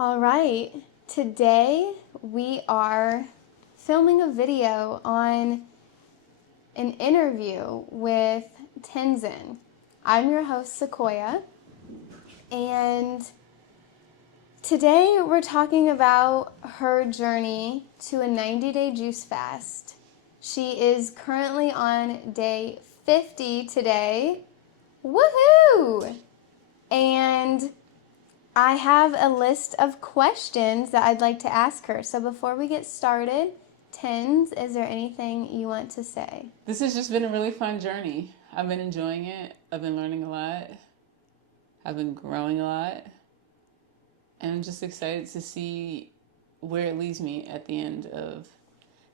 All right, today we are filming a video on an interview with Tenzyn. I'm your host, Sequoia, and today we're talking about her journey to a 90-day juice fast. She is currently on day 50 today. Woohoo! And I have a list of questions that I'd like to ask her. So before we get started, Tens, is there anything you want to say? This has just been a really fun journey. I've been enjoying it. I've been learning a lot. I've been growing a lot. And I'm just excited to see where it leads me at the end of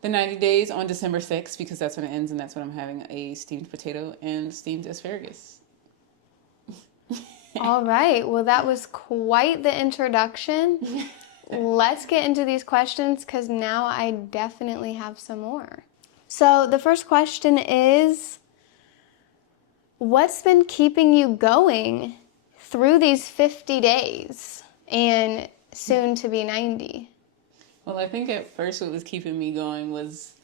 the 90 days on December 6th, because that's when it ends, and that's when I'm having a steamed potato and steamed asparagus. All right. Well, that was quite the introduction. Let's get into these questions because now I definitely have some more. So the first question is, what's been keeping you going through these 50 days and soon to be 90? Well, I think at first what was keeping me going was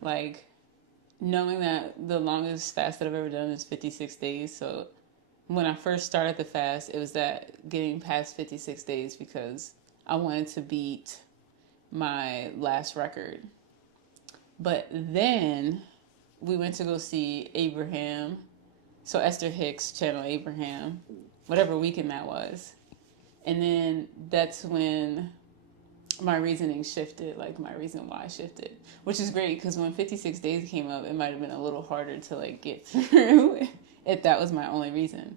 like knowing that the longest fast that I've ever done is 56 days. So when I first started the fast, it was that getting past 56 days because I wanted to beat my last record. But then we went to go see Abraham. So Esther Hicks' channel, Abraham, whatever weekend that was. And then that's when my reasoning shifted, like my reason why shifted, which is great because when 56 days came up, it might have been a little harder to like get through if that was my only reason.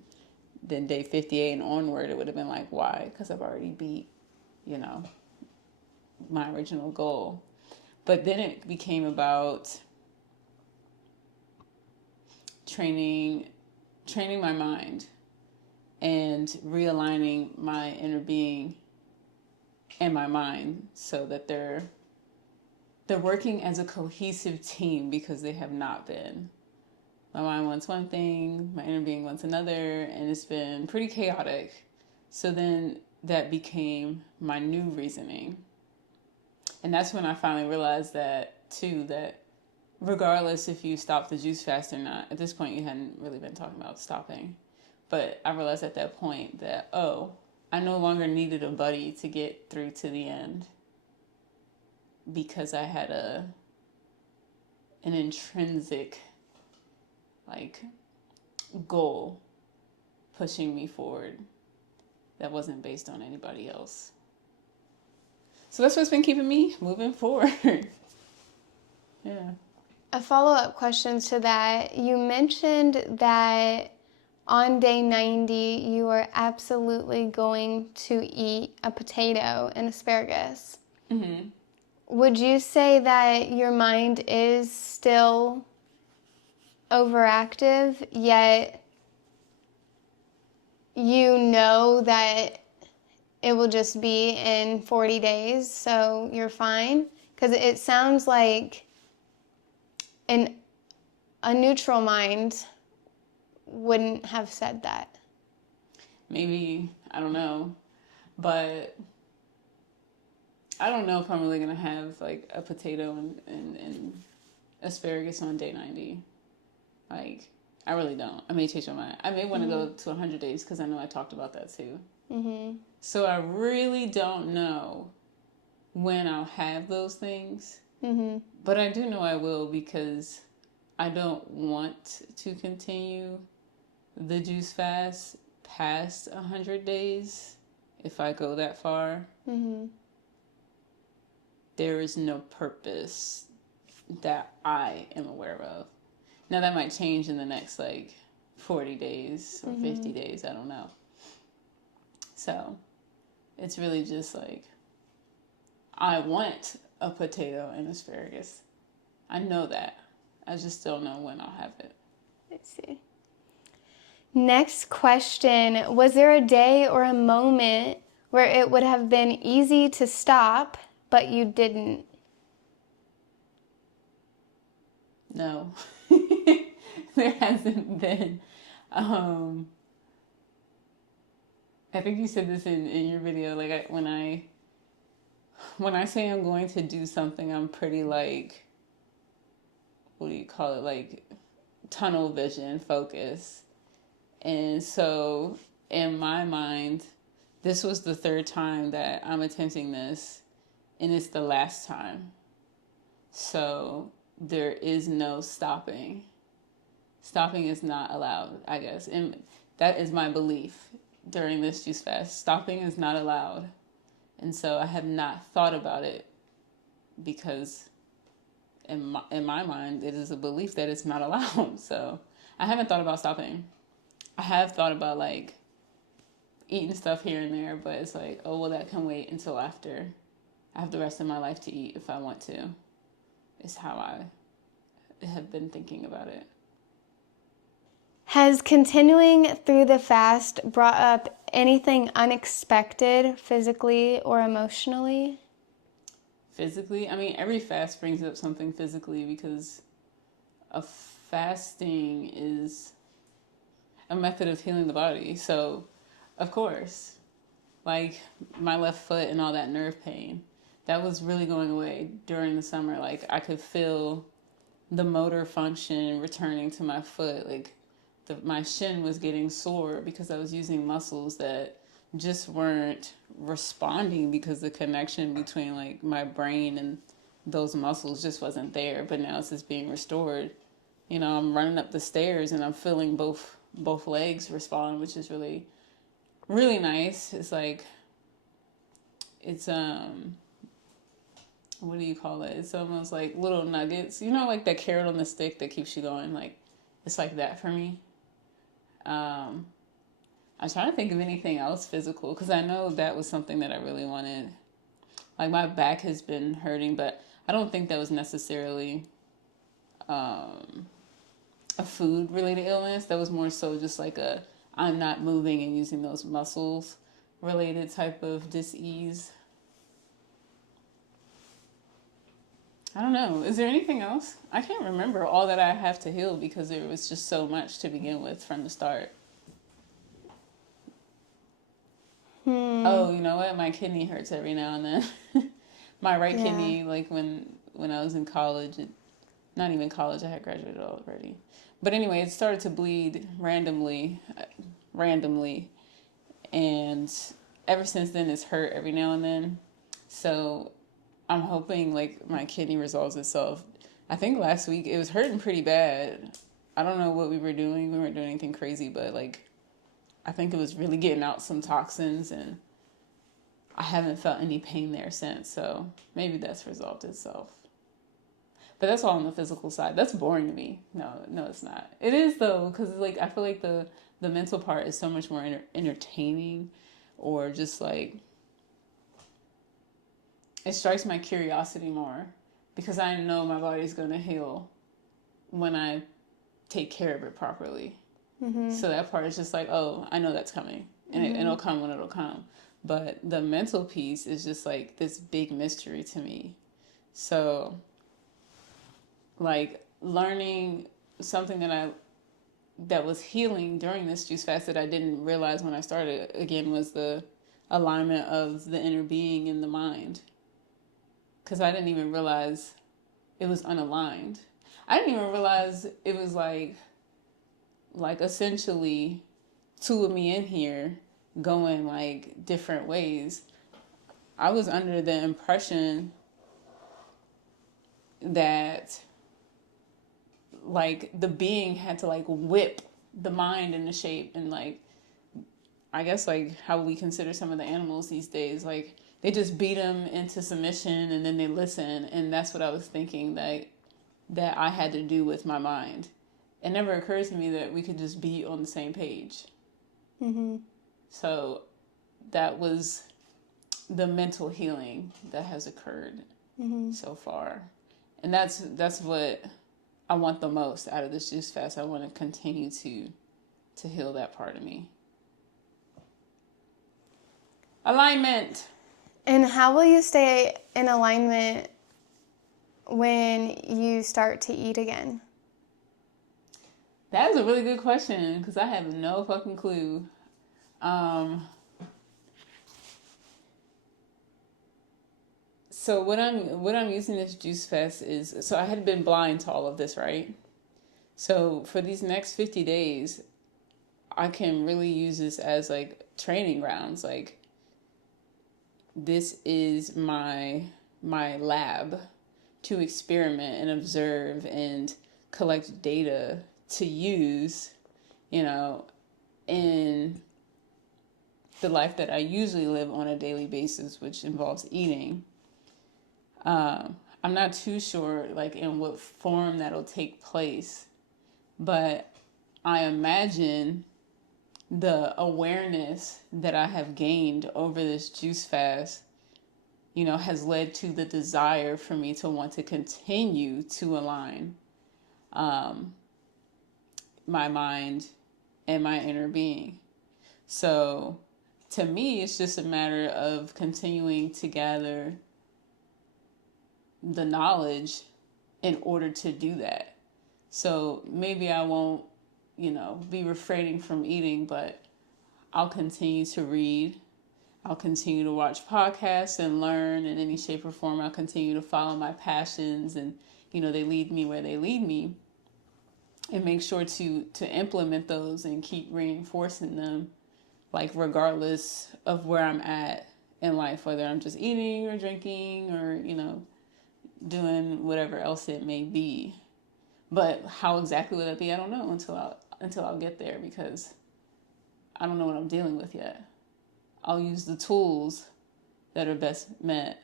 Then day 58 and onward, it would have been like, why? Because I've already beat, my original goal. But then it became about training my mind and realigning my inner being and my mind so that they're working as a cohesive team, because they have not been. My mind wants one thing, my inner being wants another, and it's been pretty chaotic. So then that became my new reasoning. And that's when I finally realized that, too, that regardless if you stop the juice fast or not, at this point you hadn't really been talking about stopping. But I realized at that point that, I no longer needed a buddy to get through to the end, because I had an intrinsic goal pushing me forward that wasn't based on anybody else. So that's what's been keeping me moving forward. Yeah. A follow-up question to that. You mentioned that on day 90, you are absolutely going to eat a potato and asparagus. Mm-hmm. Would you say that your mind is still overactive, yet you know that it will just be in 40 days, so you're fine? Because it sounds like a neutral mind wouldn't have said that. Maybe, I don't know. But I don't know if I'm really going to have like a potato and asparagus on day 90. Like, I really don't. I may change my mind. I may want to go to 100 days because I know I talked about that too. Mm-hmm. So I really don't know when I'll have those things. Mm-hmm. But I do know I will, because I don't want to continue the juice fast past 100 days. If I go that far, there is no purpose that I am aware of. Now that might change in the next 40 days or 50 days. I don't know. So it's really just I want a potato and asparagus. I know that. I just don't know when I'll have it. Let's see. Next question. Was there a day or a moment where it would have been easy to stop, but you didn't? No. There hasn't been. I think you said this in your video. Like when I say I'm going to do something, I'm pretty like, what do you call it? Like tunnel vision focus. And so in my mind, this was the third time that I'm attempting this, and it's the last time. So there is no stopping. Stopping is not allowed, I guess. And that is my belief during this juice fast. Stopping is not allowed. And so I have not thought about it because in my mind, it is a belief that it's not allowed. So I haven't thought about stopping. I have thought about like eating stuff here and there, but it's like, oh, well, that can wait until after I have the rest of my life to eat if I want to. Is how I have been thinking about it. Has continuing through the fast brought up anything unexpected physically or emotionally? Physically, I mean, every fast brings up something physically because a fasting is a method of healing the body. So, of course, like my left foot and all that nerve pain, that was really going away during the summer. Like I could feel the motor function returning to my foot. Like my shin was getting sore because I was using muscles that just weren't responding because the connection between like my brain and those muscles just wasn't there. But now it's just being restored. You know, I'm running up the stairs and I'm feeling both legs respond, which is really really nice. It's like it's what do you call it? It's almost like little nuggets. You know, like that carrot on the stick that keeps you going. Like it's like that for me. I'm trying to think of anything else physical because I know that was something that I really wanted. Like my back has been hurting, but I don't think that was necessarily a food related illness. That was more so just like a I'm not moving and using those muscles related type of dis-ease. I don't know. Is there anything else? I can't remember all that I have to heal because there was just so much to begin with from the start. Oh, you know what? My kidney hurts every now and then. My right kidney, like when I was in college, not even college, I had graduated already. But anyway, it started to bleed randomly, and ever since then it's hurt every now and then. So I'm hoping like my kidney resolves itself. I think last week it was hurting pretty bad. I don't know what we were doing. We weren't doing anything crazy, but like I think it was really getting out some toxins, and I haven't felt any pain there since. So maybe that's resolved itself. But that's all on the physical side. That's boring to me. No, it's not. It is though, because like I feel like the mental part is so much more entertaining, or just like it strikes my curiosity more because I know my body's going to heal when I take care of it properly. Mm-hmm. So that part is just like, oh, I know that's coming, and it'll come when it'll come. But the mental piece is just like this big mystery to me. So like learning something that was healing during this juice fast that I didn't realize when I started again was the alignment of the inner being and the mind. Because I didn't even realize it was unaligned. I didn't even realize it was like essentially two of me in here going like different ways. I was under the impression that like the being had to like whip the mind into shape, and like I guess like how we consider some of the animals these days, like they just beat them into submission and then they listen. And that's what I was thinking that I had to do with my mind. It never occurred to me that we could just be on the same page. Mm-hmm. So that was the mental healing that has occurred so far. And that's what I want the most out of this juice fast. I want to continue to heal that part of me. Alignment. And how will you stay in alignment when you start to eat again? That is a really good question because I have no fucking clue. So what I'm using this juice fast is, so I had been blind to all of this, right? So for these next 50 days, I can really use this as like training grounds. Like, this is my lab to experiment and observe and collect data to use, you know, in the life that I usually live on a daily basis, which involves eating. I'm not too sure like in what form that'll take place, but I imagine the awareness that I have gained over this juice fast, you know, has led to the desire for me to want to continue to align my mind and my inner being. So to me, it's just a matter of continuing to gather the knowledge in order to do that. So maybe I won't, you know, be refraining from eating, but I'll continue to read. I'll continue to watch podcasts and learn in any shape or form. I'll continue to follow my passions, and, you know, they lead me where they lead me, and make sure to implement those and keep reinforcing them, like regardless of where I'm at in life, whether I'm just eating or drinking or, you know, doing whatever else it may be. But how exactly will that be? I don't know until I'll get there, because I don't know what I'm dealing with yet. I'll use the tools that are best meant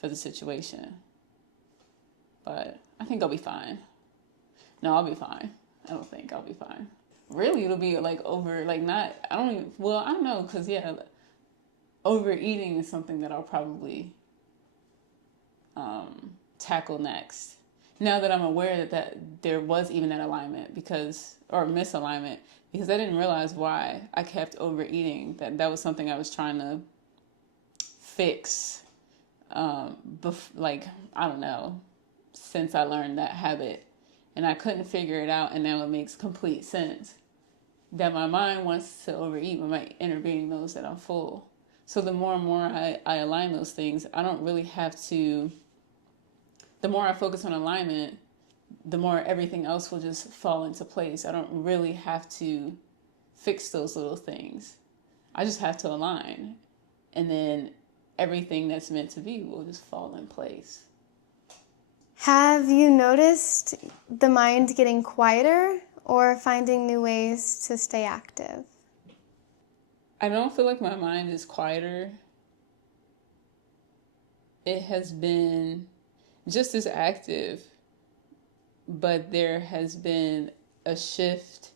for the situation. But I think I'll be fine. No, I'll be fine. I don't think I'll be fine. Really, it'll be like over, like not, I don't even, well, I don't know, because yeah, overeating is something that I'll probably tackle next. Now that I'm aware that there was even that alignment or misalignment, because I didn't realize why I kept overeating. That was something I was trying to fix, like, I don't know, since I learned that habit. And I couldn't figure it out, and now it makes complete sense that my mind wants to overeat, but my inner being knows that I'm full. So the more and more I align those things, I don't really have to, the more I focus on alignment, the more everything else will just fall into place. I don't really have to fix those little things. I just have to align. And then everything that's meant to be will just fall in place. Have you noticed the mind getting quieter or finding new ways to stay active? I don't feel like my mind is quieter. It has been just as active, but there has been a shift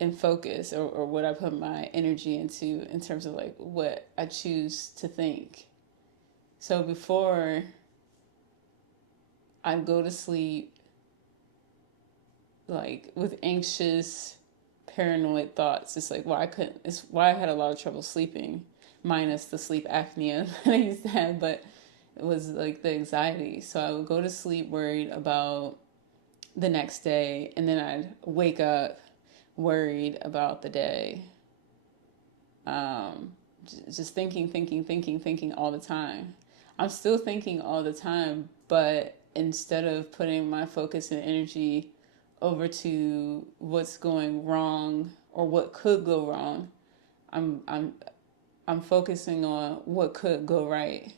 in focus, or what I put my energy into in terms of like what I choose to think. So before, I go to sleep like with anxious, paranoid thoughts. It's like it's why I had a lot of trouble sleeping, minus the sleep apnea that I used to have, but it was like the anxiety. So I would go to sleep worried about the next day, and then I'd wake up worried about the day. Just thinking all the time. I'm still thinking all the time, but instead of putting my focus and energy over to what's going wrong or what could go wrong, I'm focusing on what could go right.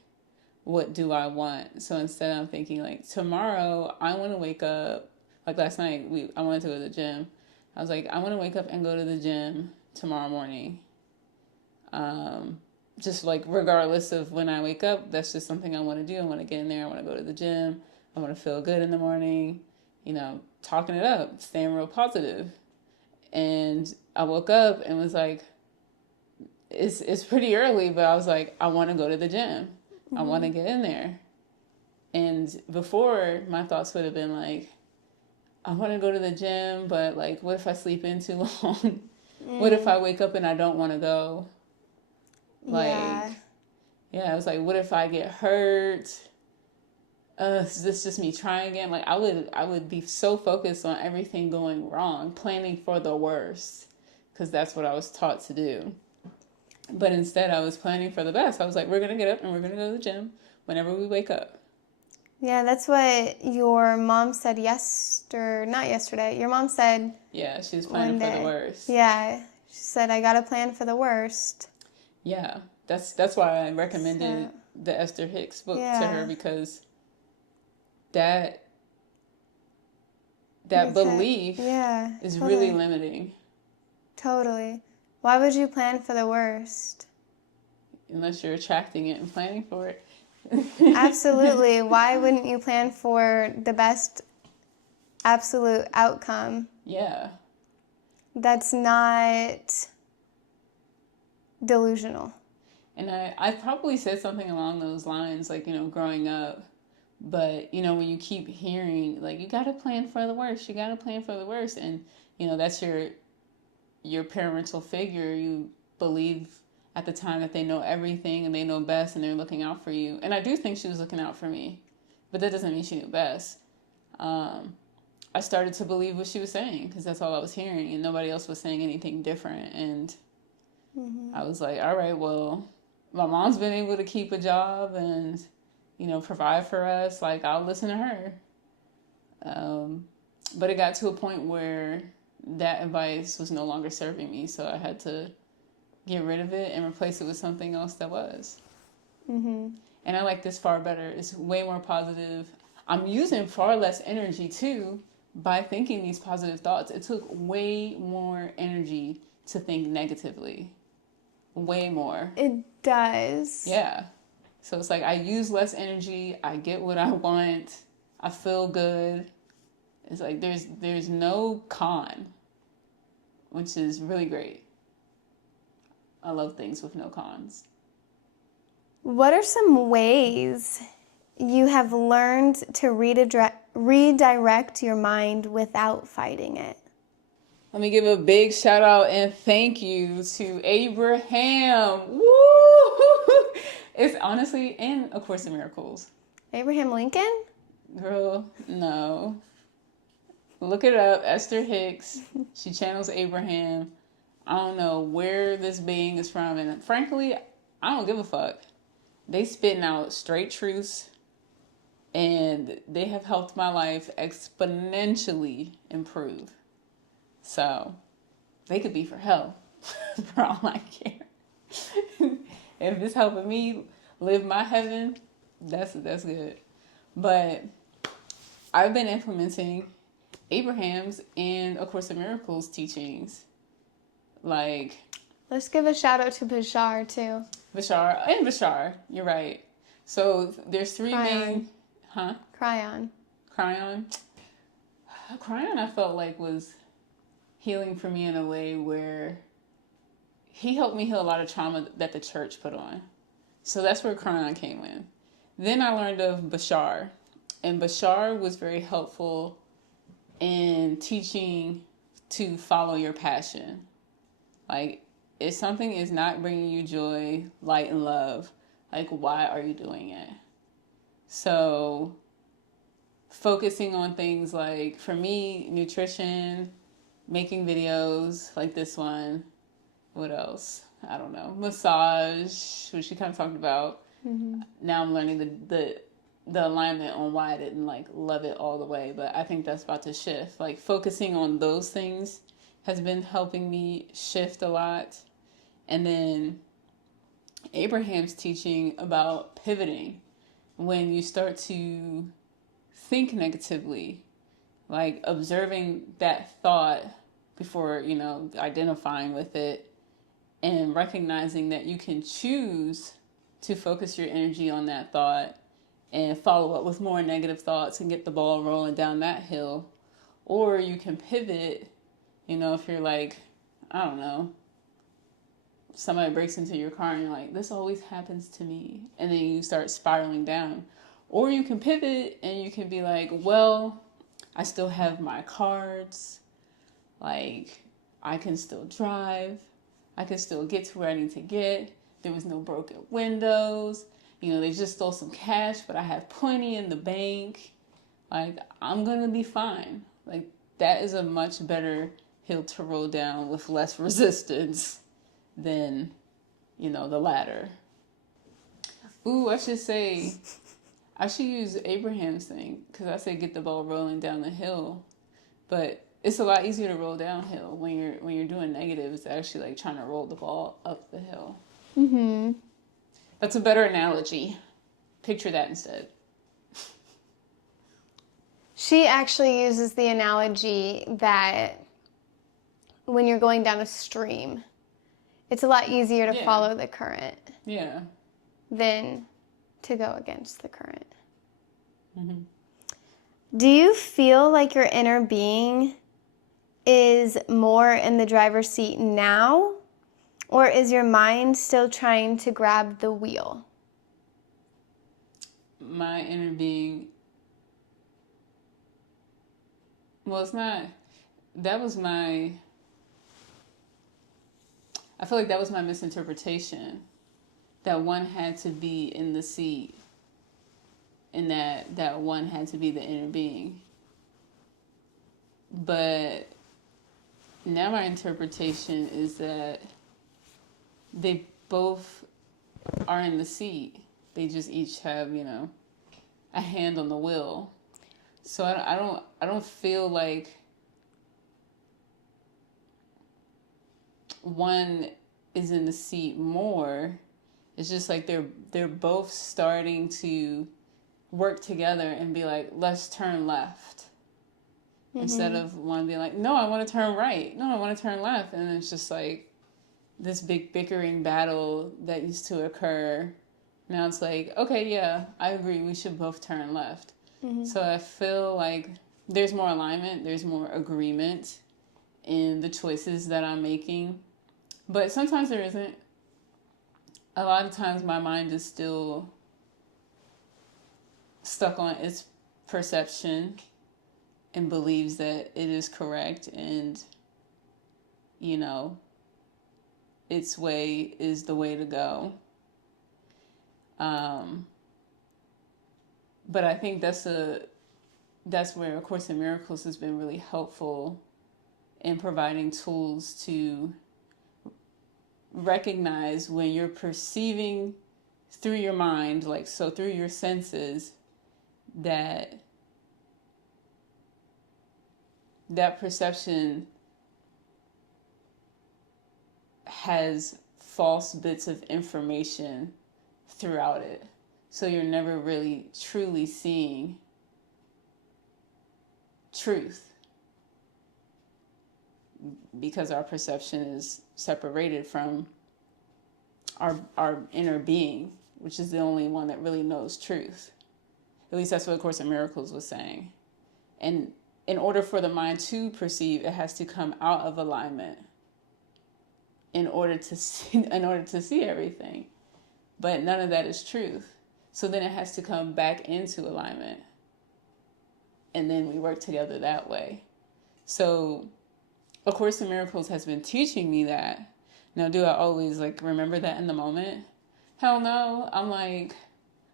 What do I want? So instead I'm thinking like, tomorrow I want to wake up, like last night I wanted to go to the gym. I was like, I want to wake up and go to the gym tomorrow morning. Just like regardless of when I wake up, that's just something I want to do. I want to get in there. I want to go to the gym. I want to feel good in the morning, you know, talking it up, staying real positive. And I woke up and was like, it's pretty early, but I was like, I want to go to the gym. Mm-hmm. I want to get in there. And before, my thoughts would have been like, I want to go to the gym, but like, what if I sleep in too long? What if I wake up and I don't want to go? Like, yeah, I was like, what if I get hurt? Is this just me trying again? Like, I would be so focused on everything going wrong, planning for the worst, because that's what I was taught to do. But instead, I was planning for the best. I was like, we're going to get up and we're going to go to the gym whenever we wake up. Yeah, that's what your mom said not yesterday. Your mom said Yeah, she was planning for the worst. Yeah, she said, I got to plan for the worst. Yeah, that's why I recommended the Esther Hicks book to her, because that belief is really limiting. Totally. Why would you plan for the worst? Unless you're attracting it and planning for it. Absolutely. Why wouldn't you plan for the best absolute outcome? Yeah. That's not delusional. And I probably said something along those lines, like, growing up. But, when you keep hearing, like, you got to plan for the worst. You got to plan for the worst. And, that's your parental figure. You believe at the time that they know everything and they know best and they're looking out for you. And I do think she was looking out for me. But that doesn't mean she knew best. I started to believe what she was saying because that's all I was hearing. And nobody else was saying anything different. And I was like, all right, well, my mom's been able to keep a job and provide for us. Like, I'll listen to her. But it got to a point where that advice was no longer serving me. So I had to get rid of it and replace it with something else that was. And I like this far better. It's way more positive. I'm using far less energy, too, by thinking these positive thoughts. It took way more energy to think negatively. Way more. It does. Yeah. So it's like I use less energy. I get what I want. I feel good. It's like there's no con, which is really great. I love things with no cons. What are some ways you have learned to redirect your mind without fighting it? Let me give a big shout out and thank you to Abraham. Woo! It's honestly in A Course in Miracles. Abraham Lincoln? Girl, no. Look it up. Esther Hicks. She channels Abraham. I don't know where this being is from. And frankly, I don't give a fuck. They spitting out straight truths. And they have helped my life exponentially improve. So, they could be for hell, for all I care. If it's helping me live my heaven, that's good. But I've been implementing Abraham's and A Course in Miracles teachings. Like, let's give a shout out to Bashar, too. Bashar, you're right. So, there's three main... Huh? Cryon, I felt like was healing for me in a way where he helped me heal a lot of trauma that the church put on. So that's where Cryon came in. Then I learned of Bashar. And Bashar was very helpful in teaching to follow your passion. Like, if something is not bringing you joy, light, and love, like, why are you doing it? So focusing on things like, for me, nutrition, making videos like this one. What else? I don't know. Massage, which we kind of talked about. Now I'm learning the alignment on why I didn't love it all the way, but I think that's about to shift. Like, focusing on those things has been helping me shift a lot. And then Abraham's teaching about pivoting. When you start to think negatively, like observing that thought before, identifying with it and recognizing that you can choose to focus your energy on that thought and follow up with more negative thoughts and get the ball rolling down that hill. Or you can pivot, if you're like, I don't know, somebody breaks into your car and you're like, this always happens to me. And then you start spiraling down. Or you can pivot and you can be like, well, I still have my cards. Like, I can still drive. I can still get to where I need to get. There was no broken windows. They just stole some cash, but I have plenty in the bank. Like, I'm going to be fine. Like, that is a much better hill to roll down with less resistance than, the latter. Ooh, I should use Abraham's thing, because I say get the ball rolling down the hill, but it's a lot easier to roll downhill when you're doing negative. It's actually like trying to roll the ball up the hill. Mm-hmm. That's a better analogy. Picture that instead. She actually uses the analogy that when you're going down a stream, it's a lot easier to follow the current than to go against the current. Mm-hmm. Do you feel like your inner being is more in the driver's seat now, or is your mind still trying to grab the wheel? My inner being, well, it's not, I feel like that was my misinterpretation, that one had to be in the seat and that one had to be the inner being. But now my interpretation is that they both are in the seat. They just each have, a hand on the wheel. So I don't feel like one is in the seat more. It's just like they're both starting to work together and be like, let's turn left. Mm-hmm. Instead of one being like, no, I want to turn right. No, I want to turn left. And it's just like this big bickering battle that used to occur. Now it's like, okay, yeah, I agree. We should both turn left. Mm-hmm. So I feel like there's more alignment. There's more agreement in the choices that I'm making. But sometimes there isn't. A lot of times my mind is still stuck on its perception and believes that it is correct, and its way is the way to go. But I think that's where A Course in Miracles has been really helpful in providing tools to recognize when you're perceiving through your mind, through your senses, that perception has false bits of information throughout it. So you're never really truly seeing truth, because our perception is separated from our inner being, which is the only one that really knows truth. At least that's what A Course in Miracles was saying. And in order for the mind to perceive, it has to come out of alignment in order to see everything. But none of that is truth. So then it has to come back into alignment. And then we work together that way. So A Course in Miracles has been teaching me that. Now, do I always remember that in the moment? Hell no. I'm like,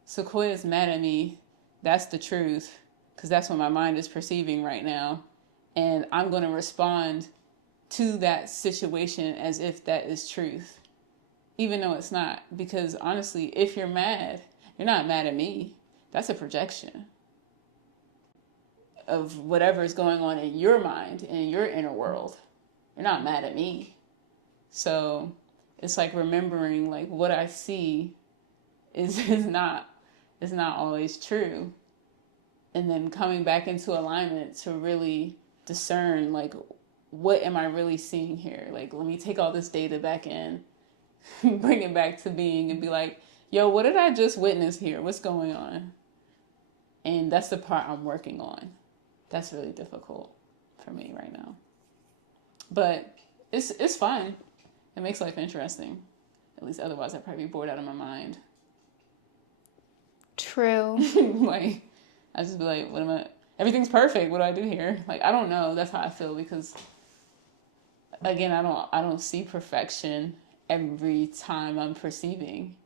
Sequoia's mad at me. That's the truth, because that's what my mind is perceiving right now. And I'm going to respond to that situation as if that is truth, even though it's not. Because honestly, if you're mad, you're not mad at me. That's a projection of whatever is going on in your mind, in your inner world. You're not mad at me. So it's like remembering what I see is not always true. And then coming back into alignment to really discern, what am I really seeing here? Let me take all this data back in, bring it back to being, and be like, yo, what did I just witness here? What's going on? And that's the part I'm working on. That's really difficult for me right now. But it's fun. It makes life interesting. At least otherwise I'd probably be bored out of my mind. True. I just be like, what am I? Everything's perfect. What do I do here? I don't know. That's how I feel, because again, I don't see perfection every time I'm perceiving.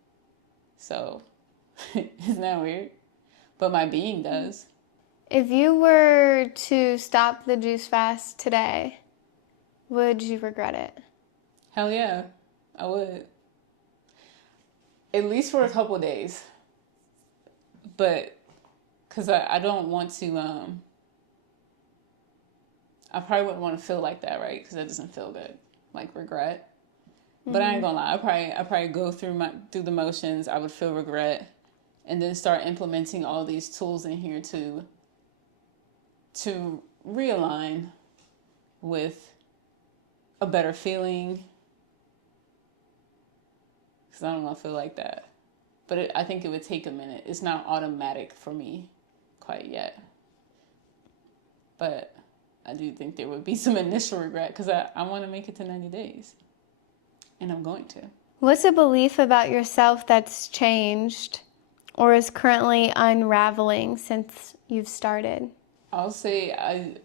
So isn't that weird? But my being does. If you were to stop the juice fast today, would you regret it? Hell yeah, I would. at least for a couple of days. But because I don't want to, I probably wouldn't want to feel like that, right? Because that doesn't feel good, like regret. But I ain't gonna lie, I probably go through the motions. I would feel regret, and then start implementing all these tools in here to realign with a better feeling. Because I don't want to feel like that. But I think it would take a minute. It's not automatic for me quite yet. But I do think there would be some initial regret because I want to make it to 90 days. And I'm going to. What's a belief about yourself that's changed or is currently unraveling since you've started? I'll say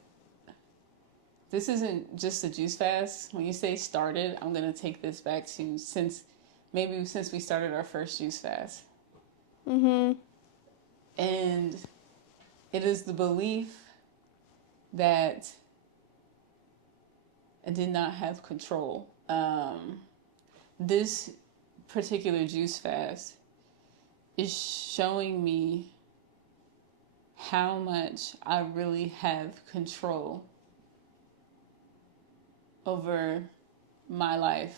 this isn't just a juice fast. When you say started, I'm going to take this back to since we started our first juice fast. And it is the belief that I did not have control. This particular juice fast is showing me how much I really have control over my life.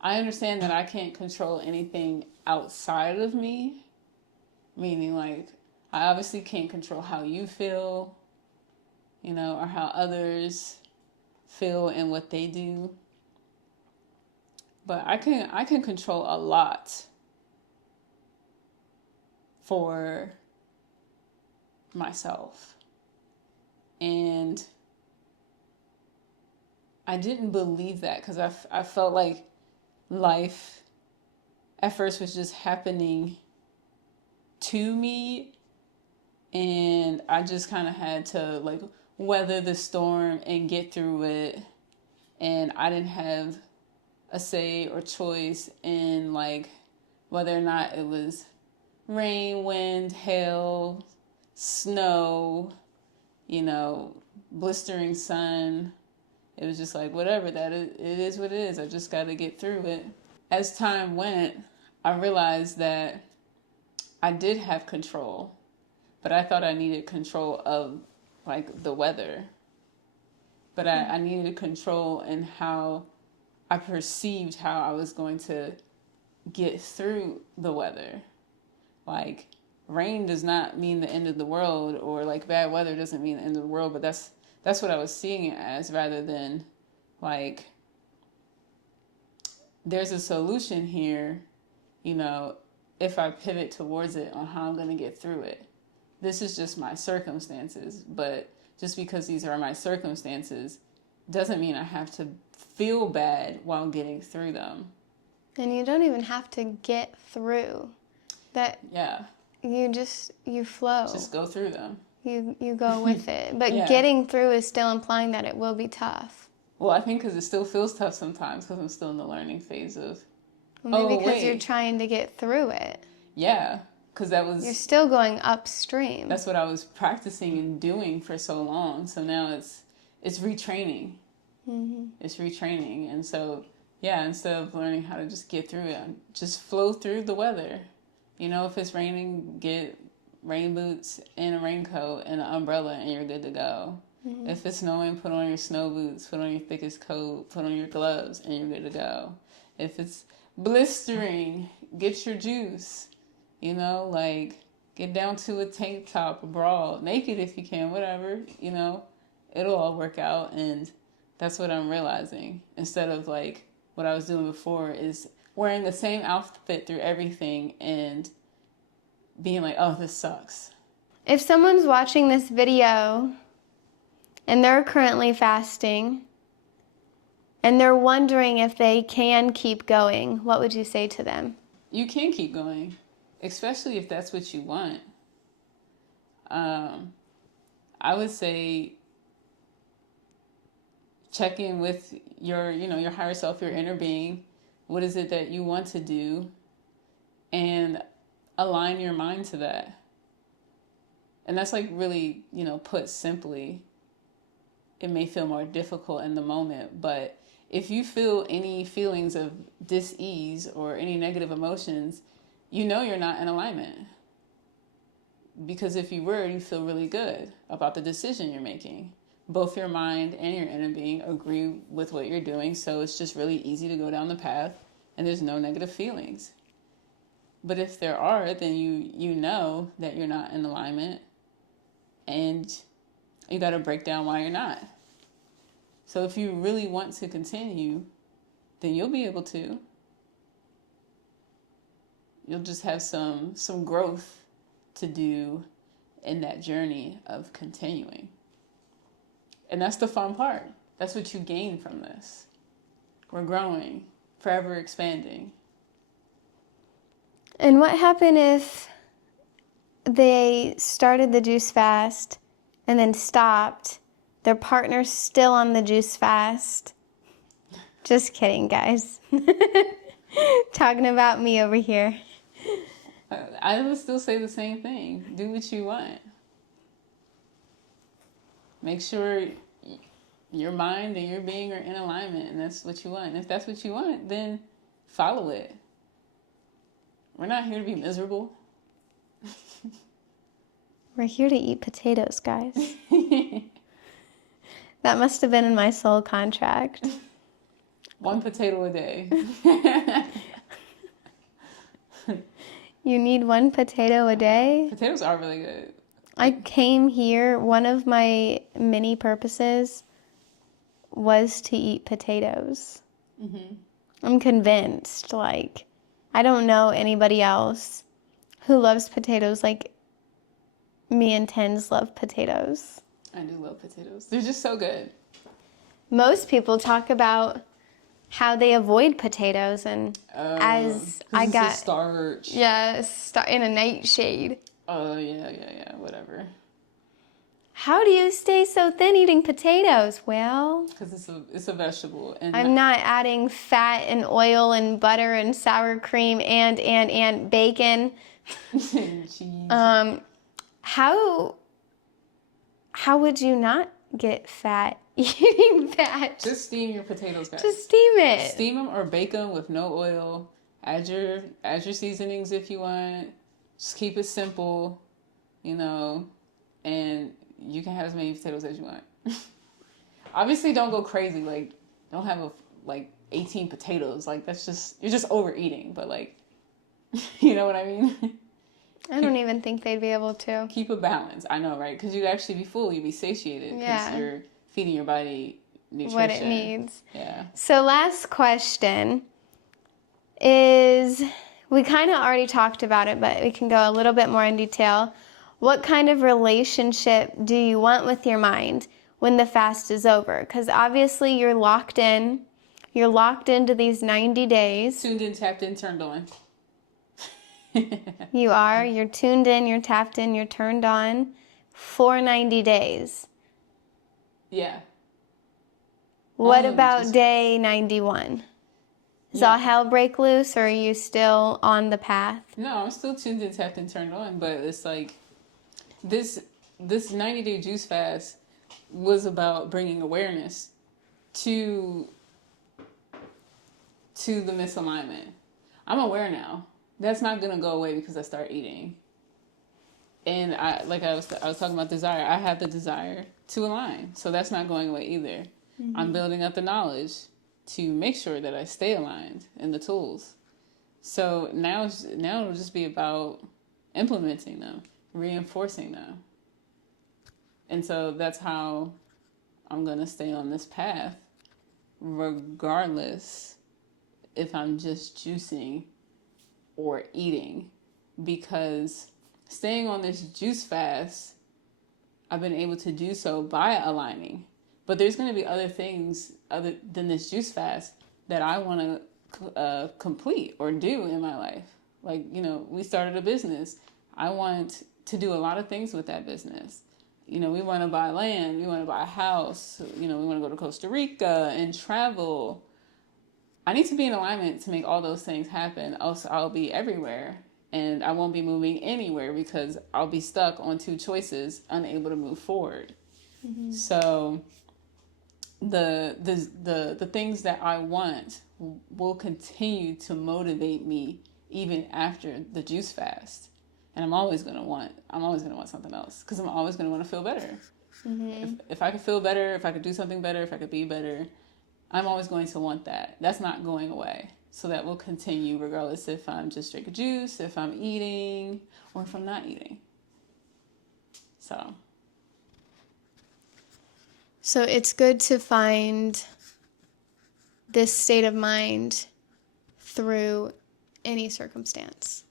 I understand that I can't control anything outside of me, meaning like I obviously can't control how you feel, or how others feel and what they do. But I can control a lot for myself. And I didn't believe that because I felt like life at first was just happening to me, and I just kind of had to like weather the storm and get through it, and I didn't have a say or choice in like whether or not it was rain, wind, hail, snow, blistering sun. It was just like, whatever, it is what it is. I just got to get through it. As time went, I realized that I did have control, but I thought I needed control of like the weather. But I needed control in how I perceived how I was going to get through the weather. Like, rain does not mean the end of the world, or like bad weather doesn't mean the end of the world, but that's what I was seeing it as, rather than like there's a solution here, if I pivot towards it on how I'm going to get through it. This is just my circumstances, but just because these are my circumstances doesn't mean I have to feel bad while getting through them. And you don't even have to get through that. Yeah. You flow. Just go through them. You go with it. But Yeah. Getting through is still implying that it will be tough. Well, I think because it still feels tough sometimes because I'm still in the learning phase of, Well, maybe because you're trying to get through it. Yeah, because You're still going upstream. That's what I was practicing and doing for so long. So now it's retraining. It's retraining. And so, yeah, instead of learning how to just get through it, just flow through the weather. If it's raining, get rain boots and a raincoat and an umbrella and you're good to go. If it's snowing, put on your snow boots, put on your thickest coat, put on your gloves, and you're good to go. If it's blistering, get your juice. Get down to a tank top, a bra, naked if you can, whatever, it'll all work out. And that's what I'm realizing. Instead of like what I was doing before is wearing the same outfit through everything and being like, oh, this sucks. If someone's watching this video and they're currently fasting and they're wondering if they can keep going, what would you say to them? You can keep going, especially if that's what you want. I would say check in with your higher self, your inner being. What is it that you want to do? And align your mind to that. And that's like really, put simply. It may feel more difficult in the moment, but if you feel any feelings of dis-ease or any negative emotions, you know you're not in alignment. Because if you were, you feel really good about the decision you're making. Both your mind and your inner being agree with what you're doing, so it's just really easy to go down the path and there's no negative feelings. But if there are, then you know that you're not in alignment, and you got to break down why you're not. So if you really want to continue, then you'll be able to. You'll just have some growth to do in that journey of continuing. And that's the fun part. That's what you gain from this. We're growing, forever expanding. And what happened if they started the juice fast and then stopped? Their partner's still on the juice fast. Just kidding, guys. Talking about me over here. I would still say the same thing. Do what you want. Make sure your mind and your being are in alignment, and that's what you want. And if that's what you want, then follow it. We're not here to be miserable. We're here to eat potatoes, guys. That must have been in my soul contract. 1 potato a day. You need 1 potato a day? Potatoes are really good. I came here, one of my many purposes was to eat potatoes. Mm-hmm. I'm convinced, I don't know anybody else who loves potatoes like me and Tens love potatoes. I do love potatoes. They're just so good. Most people talk about how they avoid potatoes, and as I got starch. Yeah, in a nightshade. Oh yeah, whatever. How do you stay so thin eating potatoes? Well, because it's a vegetable, and I'm not adding fat and oil and butter and sour cream and bacon. cheese. How would you not get fat eating that? Just steam your potatoes, guys. Just steam it. Steam them or bake them with no oil. Add your seasonings if you want. Just keep it simple, and you can have as many potatoes as you want. Obviously, don't go crazy. Don't have 18 potatoes. That's just, you're just overeating. But you know what I mean? I don't even think they'd be able to. Keep a balance. I know, right? Because you'd actually be full. You'd be satiated because you're feeding your body nutrition. What it needs. Yeah. So last question is, we kind of already talked about it, but we can go a little bit more in detail. What kind of relationship do you want with your mind when the fast is over? Because obviously you're locked in. You're locked into these 90 days. Tuned in, tapped in, turned on. You are. You're tuned in, you're tapped in, you're turned on for 90 days. Yeah. What about day 91? Does all hell break loose, or are you still on the path? No, I'm still tuned in, tapped in, turned on, but it's this 90-day juice fast was about bringing awareness to the misalignment. I'm aware now. That's not gonna go away because I start eating. And I was talking about desire. I have the desire to align, so that's not going away either. Mm-hmm. I'm building up the knowledge to make sure that I stay aligned in the tools. So now it'll just be about implementing them, reinforcing them. And so that's how I'm gonna stay on this path, regardless if I'm just juicing or eating, because staying on this juice fast, I've been able to do so by aligning. But there's going to be other things other than this juice fast that I want to complete or do in my life. We started a business. I want to do a lot of things with that business. We want to buy land. We want to buy a house. We want to go to Costa Rica and travel. I need to be in alignment to make all those things happen. Else I'll be everywhere and I won't be moving anywhere because I'll be stuck on 2 choices, unable to move forward. Mm-hmm. So the things that I want will continue to motivate me even after the juice fast. And I'm always gonna want something else because I'm always gonna want to feel better. If I could feel better, if I could do something better, if I could be better, I'm always going to want that. That's not going away. So that will continue regardless if I'm just drinking juice, if I'm eating, or if I'm not eating. So it's good to find this state of mind through any circumstance.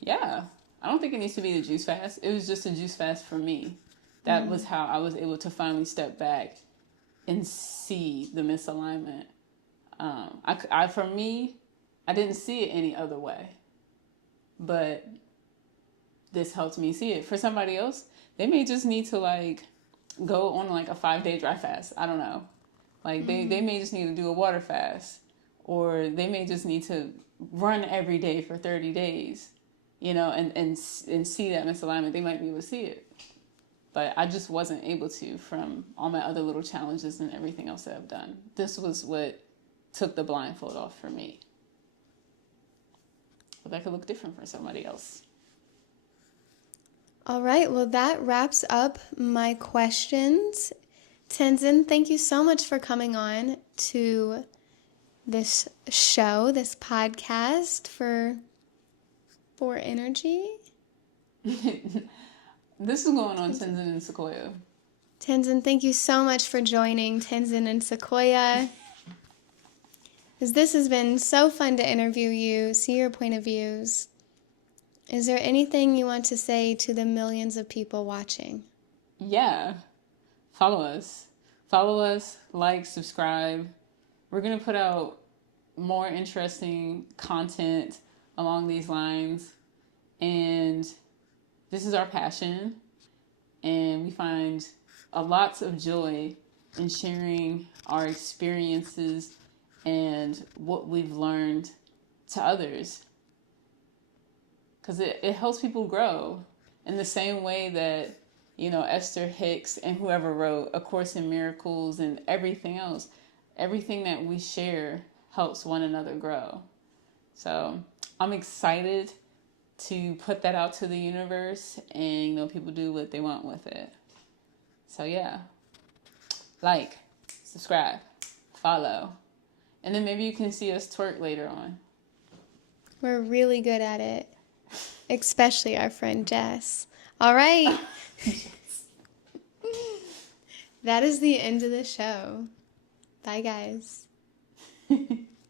Yeah. I don't think it needs to be the juice fast. It was just a juice fast for me. That was how I was able to finally step back and see the misalignment. For me, I didn't see it any other way. But this helped me see it. For somebody else, they may just need to go on a 5-day dry fast. I don't know. They may just need to do a water fast, or they may just need to run every day for 30 days, and see that misalignment. They might be able to see it. But I just wasn't able to from all my other little challenges and everything else that I've done. This was what took the blindfold off for me. But that could look different for somebody else. All right, well, that wraps up my questions. Tenzyn, thank you so much for coming on to this show, this podcast for Energy. This is going on Tenzyn and Sequoia. Tenzyn, thank you so much for joining Tenzyn and Sequoia. This has been so fun to interview you, see your point of views. Is there anything you want to say to the millions of people watching? Yeah. Follow us. Follow us, like, subscribe. We're going to put out more interesting content along these lines. And this is our passion. And we find a lot of joy in sharing our experiences and what we've learned to others. Because it helps people grow in the same way that, Esther Hicks and whoever wrote A Course in Miracles and everything else, everything that we share helps one another grow. So I'm excited to put that out to the universe and, people do what they want with it. So yeah, like, subscribe, follow, and then maybe you can see us twerk later on. We're really good at it. Especially our friend Jess. All right. That is the end of the show. Bye, guys.